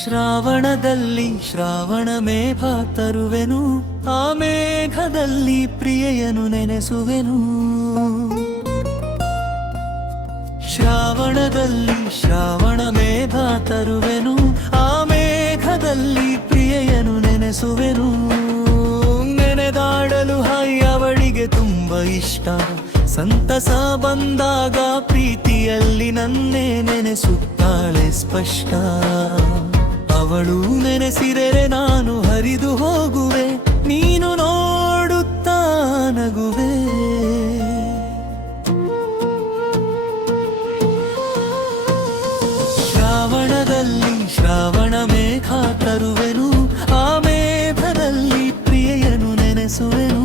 ಶ್ರಾವಣದಲ್ಲಿ ಶ್ರಾವಣ ಮೇಘ ತರುವೆನು, ಆ ಮೇಘದಲ್ಲಿ ಪ್ರಿಯೆಯನು ನೆನೆಸುವೆನು. ಶ್ರಾವಣದಲ್ಲಿ ಶ್ರಾವಣ ಮೇಘ ತರುವೆನು, ಆ ಮೇಘದಲ್ಲಿ ಪ್ರಿಯೆಯನು ನೆನೆಸುವೆನು. ನೆನೆದಾಡಲು ಅವಳಿಗೆ ತುಂಬ ಇಷ್ಟ, ಸಂತಸ ಬಂದಾಗ ಪ್ರೀತಿಯಲ್ಲಿ ನನ್ನೇ ನೆನೆಸುತ್ತಾಳೆ ಸ್ಪಷ್ಟ. ಅವಳು ನೆನೆಸಿದರೆ ನಾನು ಹರಿದು ಹೋಗುವೆ, ನೀನು ನೋಡುತ್ತಾ ನಗುವೆ. ಶ್ರಾವಣದಲ್ಲಿ ಶ್ರಾವಣ ಮೇಘ ತರುವೆನು, ಆ ಮೇಘದಲ್ಲಿ ಪ್ರಿಯೆಯನು ನೆನೆಸುವೆನು.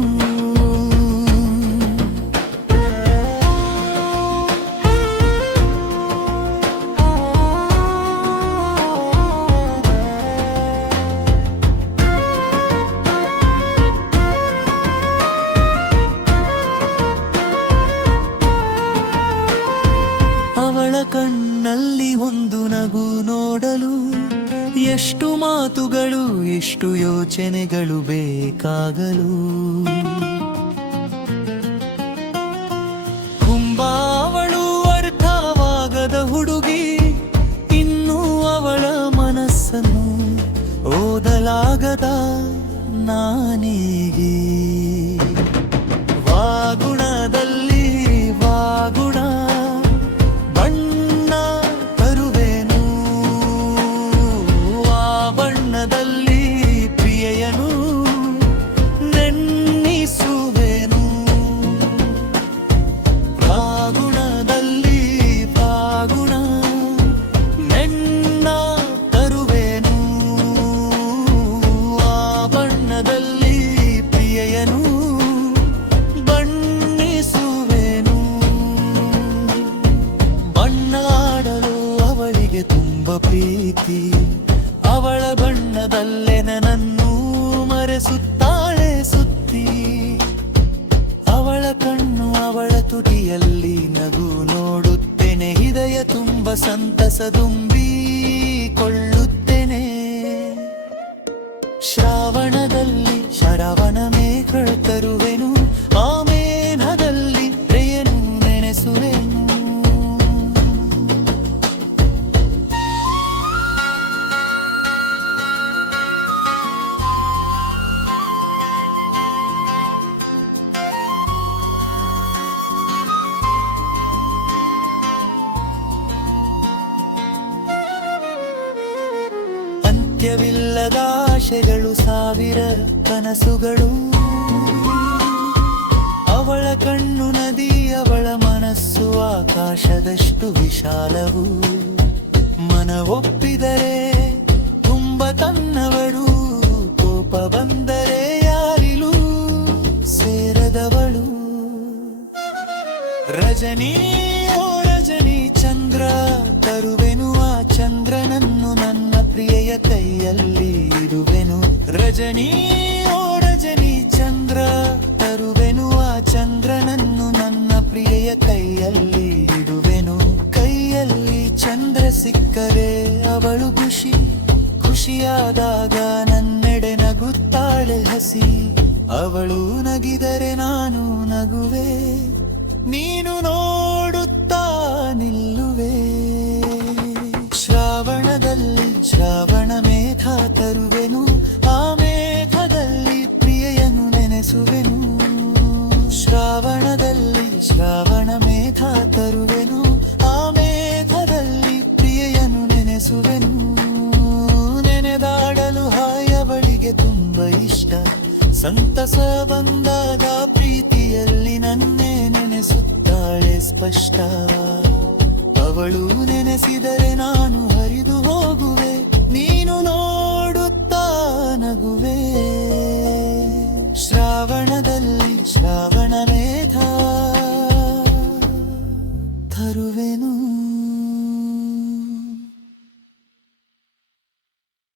ಅವಳ ಕಣ್ಣಲ್ಲಿ ಒಂದು ನಗು ನೋಡಲು ಎಷ್ಟು ಮಾತುಗಳು ಎಷ್ಟು ಯೋಚನೆಗಳು ಬೇಕಾಗಲು. ಅವಳು ಅರ್ಥವಾಗದ ಹುಡುಗಿ, ಇನ್ನು ಅವಳ ಮನಸ್ಸನ್ನು ಓದಲಾಗದ ನಾನೀಗೆ. ವಾಗುಣದಲ್ಲಿ ವಾಗುಣ ಬಣ್ಣ ತರುವೆನು, ಆ ಬಣ್ಣದಲ್ಲಿ ಪ್ರಿಯೆಯನು ನೆನ್ನಿಸುವೆನು. ವಾಗುಣದಲ್ಲಿ ವಾಗುಣ ನೆನ್ನ ತರುವೆನು, ಆ ಬಣ್ಣದಲ್ಲಿ ಪ್ರಿಯೆಯನು ಬಣ್ಣಿಸುವೆನು. ಬಣ್ಣಾಡಲು ಅವಳಿಗೆ ತುಂಬ ಪ್ರೀತಿ, ಅವಳ ಬಣ್ಣದಲ್ಲೇ ನನ್ನನ್ನು ಮರೆಸುತ್ತಾಳೆ ಸುತ್ತಿ. ಅವಳ ಕಣ್ಣು ಅವಳ ತುಟಿಯಲ್ಲಿ ನಗು ನೋಡುತ್ತೇನೆ, ಹೃದಯ ತುಂಬ ಸಂತಸ ತುಂಬಿಕೊಳ್ಳುತ್ತೇನೆ. ಶ್ರಾವಣದಲ್ಲಿ ಶ್ರಾವಣ ಮೇಘ ತರುವೆನು, ಆ ಮೇಘದಲ್ಲಿ ಪ್ರಿಯೆಯನು ನೆನೆಸುವೆನು. ಅಂತ್ಯವಿಲ್ಲದ ಆಶೆಗಳು, ಸಾವಿರ ಕನಸುಗಳು. ಅವಳ ಕಣ್ಣು ನದಿ, ಅವಳ ಮನಸ್ಸು ಆಕಾಶದಷ್ಟು ವಿಶಾಲವು. ಮನ ಒಪ್ಪಿದರೆ ತುಂಬ ತನ್ನವಳು, ಕೋಪ ಬಂದರೆ ಯಾರಿಗೂ ಸೇರದವಳು. ರಜನಿ ಓ ರಜನಿ ಚಂದ್ರ ತರುವೆನು, ಆ ಚಂದ್ರನನ್ನು ನನ್ನ ಪ್ರಿಯೆಯ ಕೈಯಲ್ಲಿ ಇಡುವೆನು. ರಜನಿ ಓ ರಜನಿ ಚಂದ್ರ ತರುವೆನು, ಆ ಚಂದ್ರನನ್ನು ನನ್ನ ಪ್ರಿಯೆಯ ಕೈಯಲ್ಲಿ ಇಡುವೆನು. ಕೈಯಲ್ಲಿ ಚಂದ್ರ ಸಿಕ್ಕರೆ ಅವಳು ಖುಷಿ, ಖುಷಿಯಾದಾಗ ನನ್ನೆಡೆ ನಗುತ್ತಾಳೆ ಹಸಿ. ಅವಳು ನಗಿದರೆ ನಾನು ನಗುವೆ, ನೀನು ನೋಡುತ್ತಾ ನಿಲ್ಲುವೆ. ಶ್ರಾವಣದಲ್ಲಿ ಶ್ರಾವಣ ಮೇಘ ತರುವೆನು, ಆ ಮೇಘದಲ್ಲಿ ಪ್ರಿಯೆಯನು ನೆನೆಸುವೆನು. ಶ್ರಾವಣದಲ್ಲಿ ಶ್ರಾವಣ ಮೇಘ ತರುವೆನು, ಆ ಮೇಘದಲ್ಲಿ ಪ್ರಿಯೆಯನು ನೆನೆಸುವೆನು. ನೆನೆದಾಡಲು ಅವಳಿಗೆ ತುಂಬ ಇಷ್ಟ, ಸಂತಸ ಬಂದ